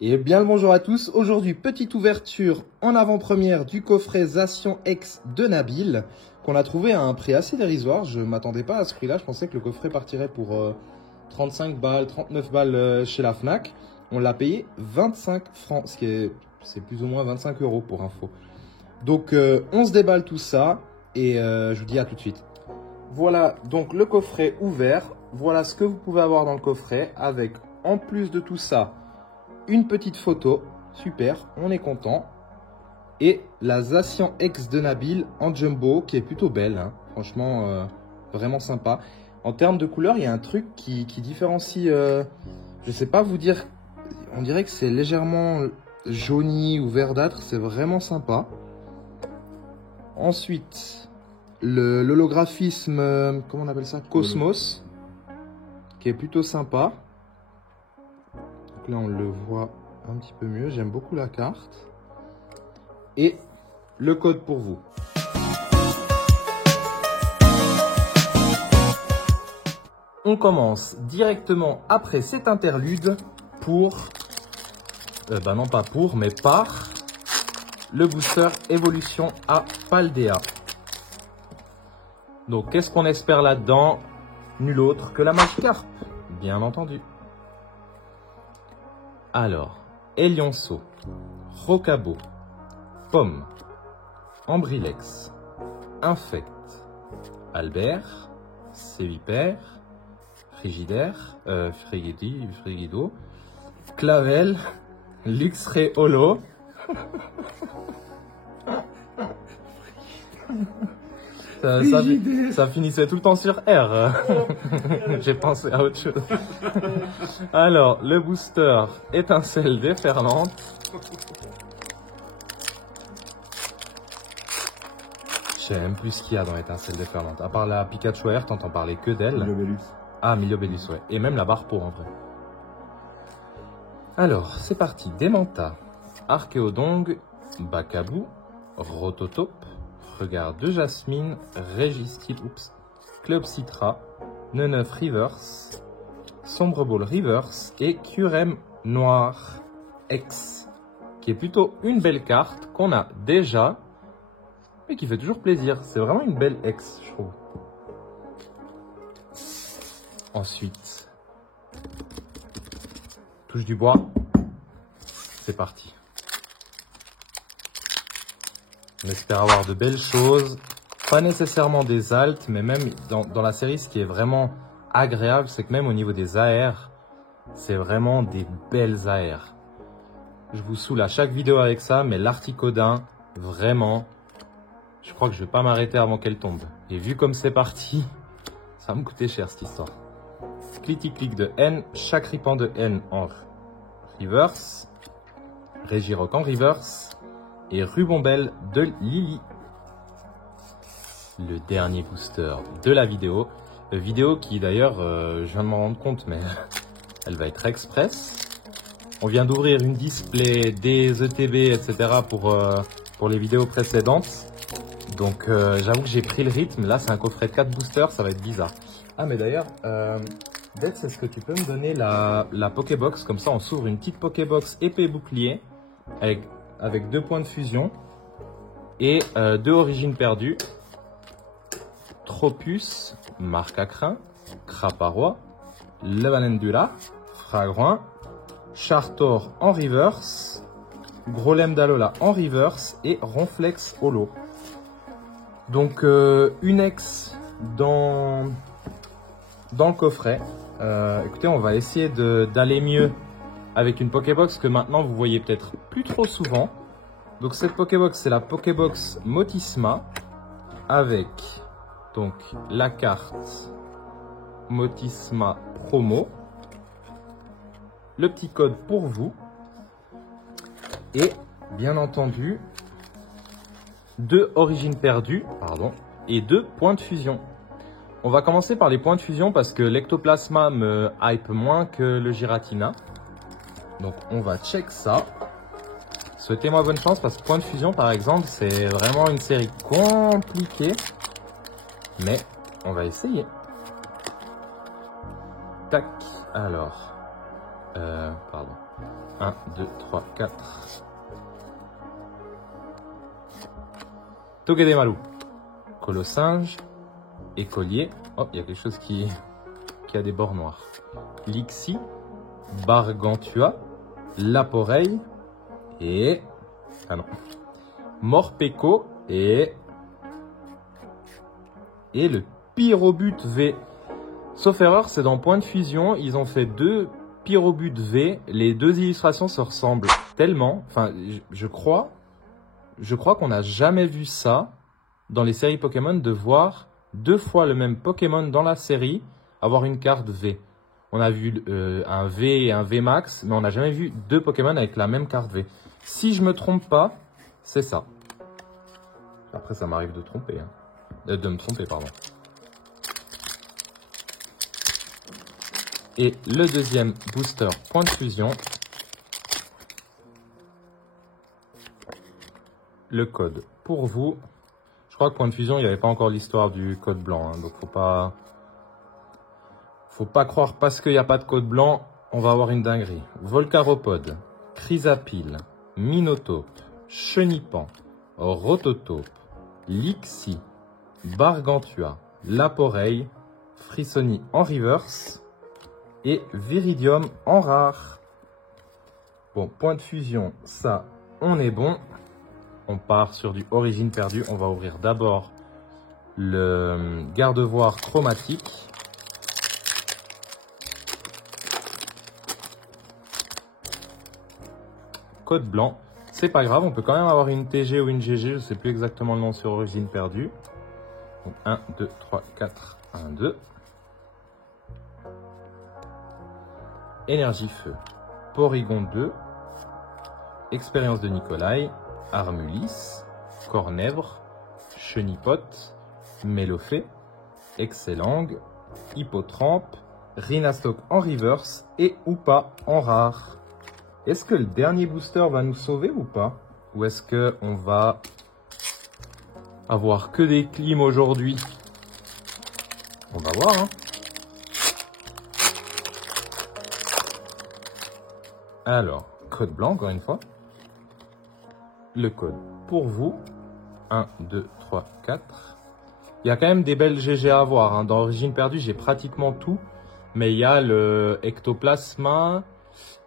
Et bien le bonjour à tous. Aujourd'hui, petite ouverture en avant-première du coffret Zacian X de Nabil qu'on a trouvé à un prix assez dérisoire. Je ne m'attendais pas à ce prix-là. Je pensais que le coffret partirait pour 35 balles, 39 balles chez la Fnac. On l'a payé 25 francs, c'est plus ou moins 25 euros pour info. Donc on se déballe tout ça et je vous dis à tout de suite. Voilà donc le coffret ouvert. Voilà ce que vous pouvez avoir dans le coffret avec, en plus de tout ça, une petite photo, super, on est content. Et la Zacian X de Nabil en jumbo qui est plutôt belle, hein. Franchement vraiment sympa. En termes de couleur, il y a un truc qui différencie, je sais pas vous dire, on dirait que c'est légèrement jauni ou verdâtre, c'est vraiment sympa. Ensuite, l'holographisme, comment on appelle ça, Cosmos, qui est plutôt sympa. Donc là, on le voit un petit peu mieux. J'aime beaucoup la carte. Et le code pour vous. On commence directement après cet interlude pour... non pas pour, mais par le booster Evolution à Paldea. Donc, qu'est-ce qu'on espère là-dedans? Nul autre que la Magikarp, bien entendu. Alors, Elionceau, Rocabo, Pomme, Ambrilex, Infect, Albert, Sévipère, Frigidaire, Frigido, Clavel, Luxray Holo. Ça finissait tout le temps sur R. J'ai pensé à autre chose. Alors, le booster étincelle déferlante. Je sais même plus ce qu'il y a dans l'étincelle déferlante. À part la Pikachu AR, t'entends parler que d'elle. Miliobellus. Ah, Miliobellus, ouais. Et même la Barpo en vrai. Alors, c'est parti. Demanta, Archéodong, Bacabou, Rototope, Regard de Jasmine, Régistil, Cléopsitra, Neneuf Reverse, Sombreball Reverse et Curem Noir X, qui est plutôt une belle carte qu'on a déjà, mais qui fait toujours plaisir. C'est vraiment une belle X, je trouve. Ensuite, touche du bois, c'est parti. On espère avoir de belles choses, pas nécessairement des altes, mais même dans la série, ce qui est vraiment agréable, c'est que même au niveau des AR, c'est vraiment des belles AR. Je vous saoule à chaque vidéo avec ça, mais l'Articodin, vraiment, je crois que je vais pas m'arrêter avant qu'elle tombe. Et vu comme c'est parti, ça va me coûter cher cette histoire. Clitic de N, Chacripan de N en reverse, Régiroc en reverse, et Rubombelle de Lily. Le dernier booster de la vidéo. Vidéo qui d'ailleurs, je viens de m'en rendre compte, mais elle va être express. On vient d'ouvrir une display des ETB, etc. pour les vidéos précédentes. Donc j'avoue que j'ai pris le rythme. Là, c'est un coffret de 4 boosters, ça va être bizarre. Ah, mais d'ailleurs, Dex, est-ce que tu peux me donner la Pokébox? Comme ça, on s'ouvre une petite Pokébox épée bouclier avec 2 points de fusion et 2 origines perdues. Tropus, Marcacrin, Craparois, Levalendula, Fragouin, Chartor en reverse, Grolem d'Alola en reverse et Ronflex Holo. Donc une ex dans le coffret. Écoutez, on va essayer d'aller mieux avec une Pokébox que maintenant vous voyez peut-être plus trop souvent. Donc cette Pokébox, c'est la Pokébox Motisma avec donc la carte Motisma promo, le petit code pour vous et bien entendu 2 origines perdues, et 2 points de fusion. On va commencer par les points de fusion parce que l'Ectoplasma me hype moins que le Giratina. Donc on va check ça. Souhaitez-moi bonne chance parce que point de fusion par exemple c'est vraiment une série compliquée. Mais on va essayer. Tac. Alors. Pardon. 1, 2, 3, 4. Togedemaru. Colossinge. Écolier. Oh, il y a quelque chose qui a des bords noirs. Lixi. Bargantua. Laporeille. Et... Ah non. Morpeko. Et le Pyrobut V. Sauf erreur, c'est dans Point de Fusion. Ils ont fait 2 Pyrobut V. Les 2 illustrations se ressemblent tellement. Enfin, je crois qu'on n'a jamais vu ça dans les séries Pokémon, de voir 2 fois le même Pokémon dans la série avoir une carte V. On a vu un V et un V Max, mais on n'a jamais vu 2 Pokémon avec la même carte V. Si je me trompe pas, c'est ça. Après, ça m'arrive de tromper. Hein. De me tromper, pardon. Et le deuxième booster Point de Fusion. Le code pour vous. Je crois que Point de Fusion, il n'y avait pas encore l'histoire du code blanc. Hein, donc, faut pas croire parce qu'il n'y a pas de code blanc, on va avoir une dinguerie. Volcaropode, Chrysapile, Minotaure, Chenipan, Rototope, Lixi, Bargantua, Laporeille, Frissoni en reverse et Viridium en rare. Bon, Point de Fusion, ça, on est bon. On part sur du origine perdue. On va ouvrir d'abord le garde-voir chromatique. Code blanc. C'est pas grave, on peut quand même avoir une TG ou une GG. Je sais plus exactement le nom sur origine perdue. Donc 1, 2, 3, 4, 1, 2. Énergie feu. Porygon 2. Expérience de Nikolai. Armulis. Cornèvre. Chenipote. Mélophée. Excellang. Hippotrampe. Rhinastock en reverse. Et Hoopa en rare. Est-ce que le dernier booster va nous sauver ou pas? Ou est-ce qu'on va avoir que des clims aujourd'hui? On va voir, hein. Alors, code blanc, encore une fois. Le code pour vous. 1, 2, 3, 4. Il y a quand même des belles GG à avoir. Hein. Dans Origine perdue, j'ai pratiquement tout. Mais il y a le Ectoplasma,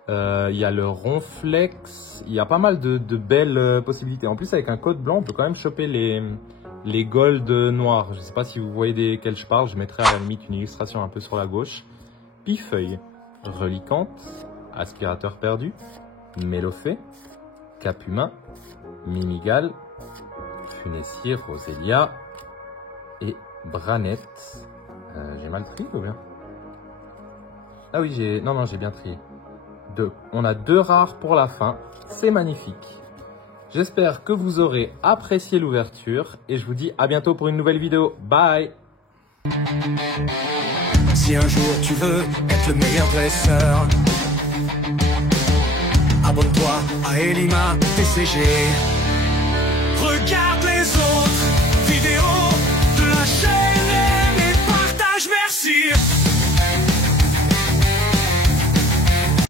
il y a le Ronflex. Il y a pas mal de belles possibilités. En plus, avec un code blanc, on peut quand même choper les gold noirs. Je ne sais pas si vous voyez desquels je parle. Je mettrai à la limite une illustration un peu sur la gauche. Pifeuille, Reliquante, Aspirateur perdu, Mélophée, Capumin, Minigal, Funessier, Roselia et Branette. J'ai mal trié ou bien? Ah oui, j'ai bien trié. On a 2 rares pour la fin. C'est magnifique. J'espère que vous aurez apprécié l'ouverture et je vous dis à bientôt pour une nouvelle vidéo. Bye! Si un jour tu veux être le meilleur dresseur, abonne-toi à Elima TCG. Regarde!